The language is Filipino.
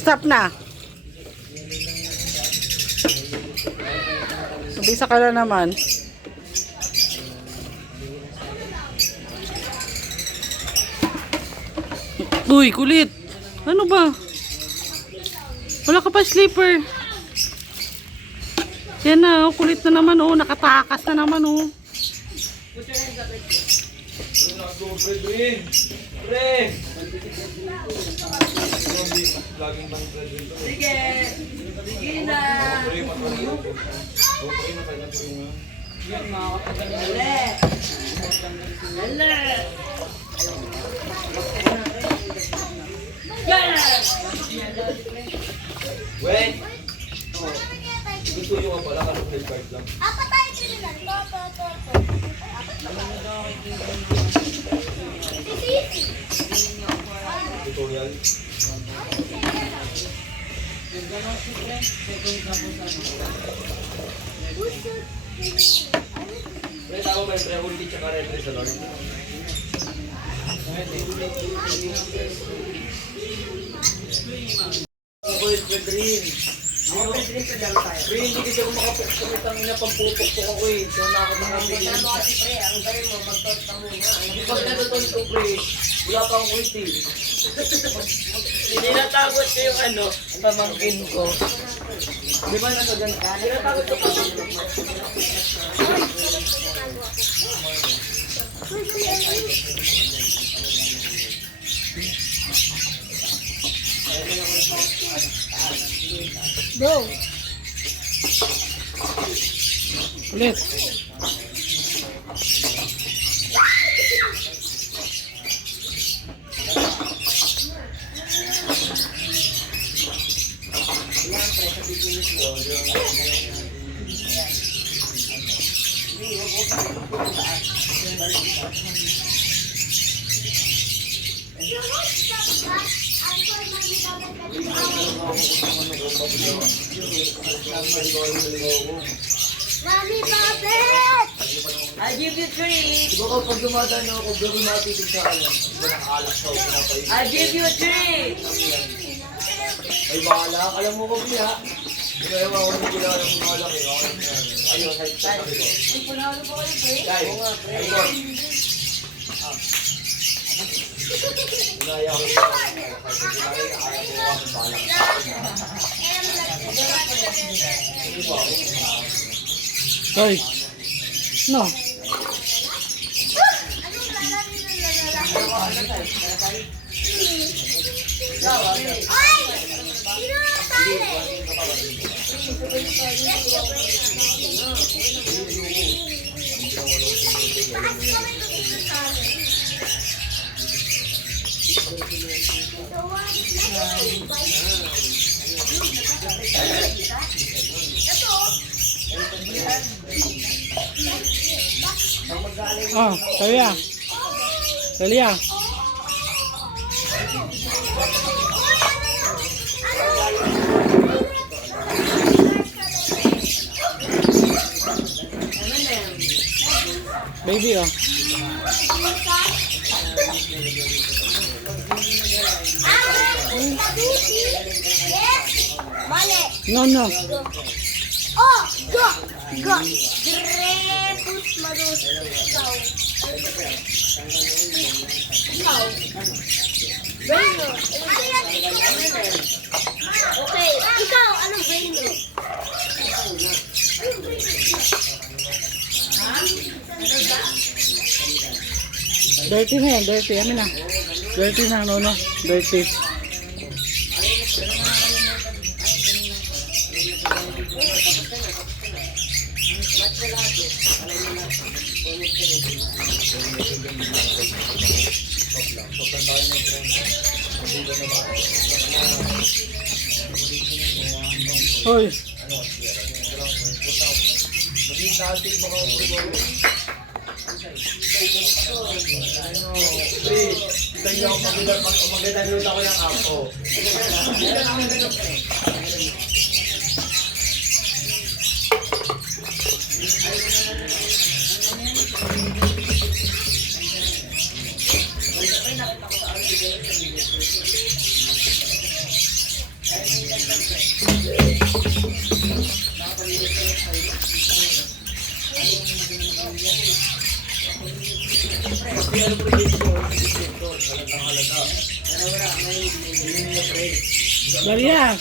Stop na. Sabisa ka na naman. Uy, kulit. Ano ba? Wala ka pa slipper. Yan na, oh, kulit na naman, oh. Nakatakas na naman, oh. Sige! Sige na! Yan mga kapatid. Dali! Wait! Gusto nyo ka pala, kasi play card lang. Apa tayo sinilan? Tutorial. Pre, tama ba yung pre-ulti tsaka retry sa lord? Boys, pre-green. Pre, hindi kasi ako makapagpapit ang ina pagpupukpuk ako eh. So, nakakapagpapit. Ano kasi pre, ang galing mo, mag-touch ka muna. Pag natutunan ko, pre, wala pa akong ulti. Tinatagot ko yung ano, pamangkin ko. Di ba nasa ganito? Tinatagot ko pamangkin ko. Go! Kulit. Mami, Puppet! I give you three! Di ba kapag dumadaan ako, bro, matitig sa kanya. Di ba nakaalak sa ako, pinapay. I give you three! Ay, bahala. Alam mo ko, Pia. Kaya ako nung kilala ng mga laki. Ayun, sa sabi ko. Ay, panalo pa kayo, pre? Guys, ayun. Inaya ko siya. Kaya ko ako balak sa akin. Hindi ba ako? Hoy. No. Ay! Sino ang tali? Bakit kami nagsasabi? Oh, Talia. Talia. Baby, oh. Mali. No, no. Oh, go. Go. Grepus madus. Ikaw. Ikaw. Brain mo. Okay. Ikaw, anong brain mo? Dirty na yan, dirty. Amin na. Dirty na, no, no. Dirty. Hoy. Kita niyo ako mag-download ako ng app ko. Kasi ano prediction? Halatang halata. Hindi niya pre. Barya.